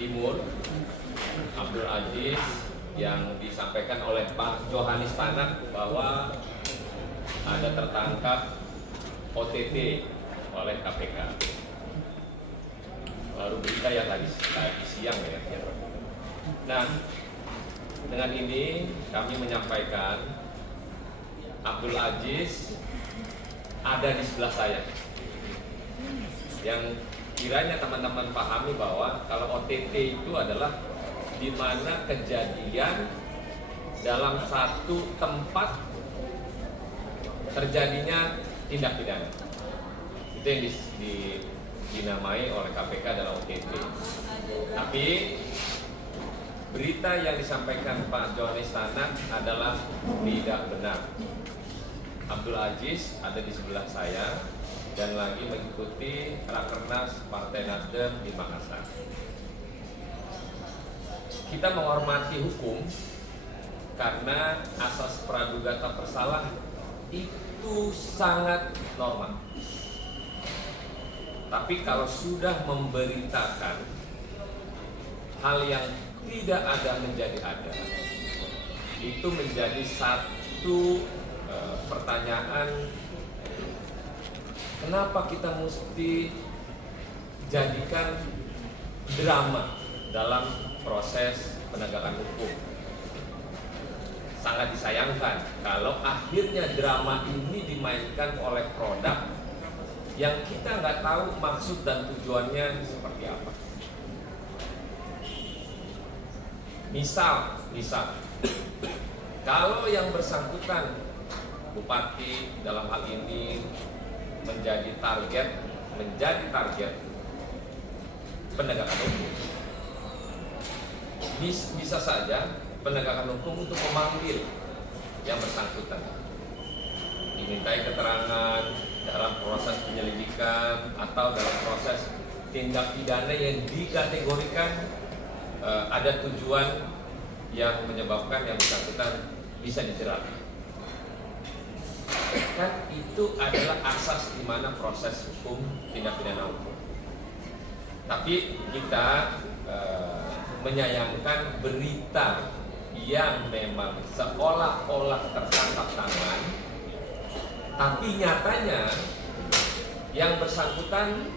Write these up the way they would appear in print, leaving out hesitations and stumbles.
Timur, Abdul Aziz, yang disampaikan oleh Pak Johanis Tanak bahwa ada tertangkap OTT oleh KPK. Baru berita ya tadi siang ya. Nah, dengan ini kami menyampaikan Abdul Aziz ada di sebelah saya. Yang kiranya teman-teman pahami bahwa kalau OTT itu adalah di mana kejadian dalam satu tempat terjadinya tindak pidana. Itu yang dinamai oleh KPK adalah OTT. Tapi berita yang disampaikan Pak Johanis Tanak adalah tidak benar. Abdul Aziz ada di sebelah saya dan lagi mengikuti Rakernas Partai Nasdem di Makassar. Kita menghormati hukum karena asas praduga tak bersalah itu sangat normal. Tapi kalau sudah memberitakan hal yang tidak ada menjadi ada, itu menjadi satu pertanyaan, kenapa kita mesti jadikan drama dalam proses penegakan hukum. Sangat disayangkan kalau akhirnya drama ini dimainkan oleh produk yang kita nggak tahu maksud dan tujuannya seperti apa. Misal, kalau yang bersangkutan bupati dalam hal ini menjadi target penegakan hukum, bisa saja penegakan hukum untuk memanggil yang bersangkutan, dimintai keterangan dalam proses penyelidikan atau dalam proses tindak pidana yang dikategorikan ada tujuan yang menyebabkan yang bersangkutan bisa dijerat. Kan itu adalah asas di mana proses hukum tindak pidana hukum. Tapi kita menyayangkan berita yang memang seolah-olah tertangkap tangan, tapi nyatanya yang bersangkutan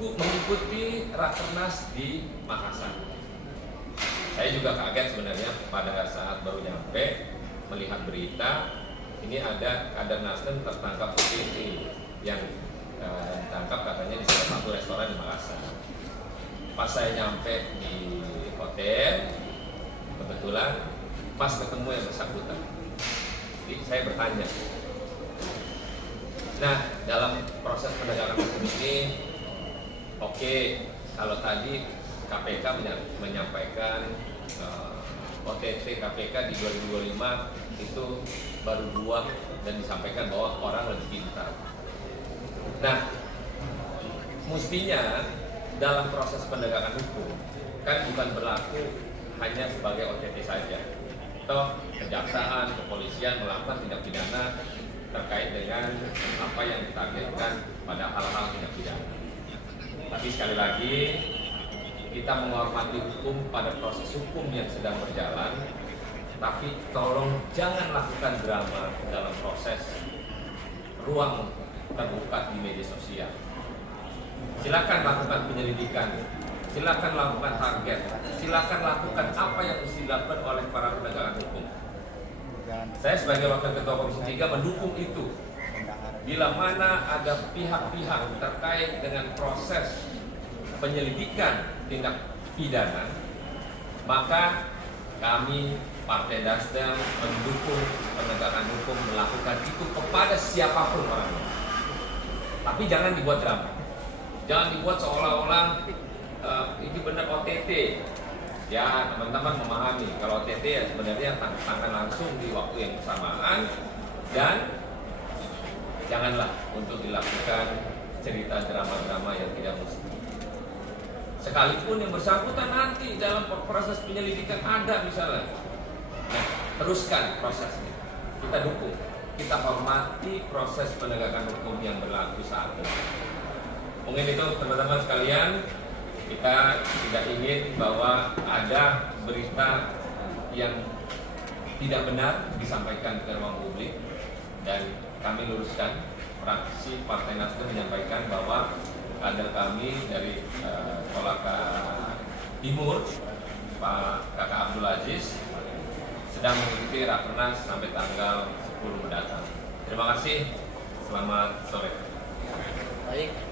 mengikuti Rakernas di Makassar. Saya juga kaget sebenarnya pada saat baru nyampe melihat berita ini ada kader Nasdem tertangkap OTT yang ditangkap katanya di salah satu restoran di Makassar. Pas saya nyampe di hotel, kebetulan pas ketemu yang bersangkutan. Jadi saya bertanya. Nah, dalam proses penegakan hukum ini, oke, kalau tadi KPK menyampaikan OTT KPK di 2025 itu baru 2 dan disampaikan bahwa orang lebih pintar. Nah, mestinya dalam proses penegakan hukum kan bukan berlaku hanya sebagai OTT saja. Toh kejaksaan, kepolisian melakukan tindak pidana terkait dengan apa yang ditargetkan pada hal-hal tindak pidana. Tapi sekali lagi kita menghormati hukum pada proses hukum yang sedang berjalan, tapi tolong jangan lakukan drama dalam proses ruang terbuka di media sosial. Silakan lakukan penyelidikan, silakan lakukan target, silakan lakukan apa yang mesti dilakukan oleh para penegakan hukum. Saya sebagai Wakil Ketua Komisi 3 mendukung itu. Bila mana ada pihak-pihak terkait dengan proses penyelidikan tindak pidana, maka kami Partai Nasdem mendukung penegakan hukum melakukan itu kepada siapapun orangnya. Tapi jangan dibuat drama, jangan dibuat seolah-olah ini benar OTT. Ya, teman-teman memahami kalau OTT ya sebenarnya tangan langsung di waktu yang bersamaan, dan janganlah untuk dilakukan cerita drama-drama yang tidak mesti. Sekalipun yang bersangkutan nanti dalam proses penyelidikan ada misalnya, nah, teruskan prosesnya. Kita dukung, kita hormati proses penegakan hukum yang berlaku saat ini. Mungkin itu teman-teman sekalian Kita tidak ingin bahwa ada berita yang tidak benar disampaikan ke ruang publik, dan kami luruskan. Fraksi Partai Nasdem menyampaikan bahwa kader kami dari Kolaka Timur, Pak Kakak Abdul Aziz, sedang mengikuti Rakernas sampai tanggal 10 mendatang. Terima kasih, selamat sore. Baik.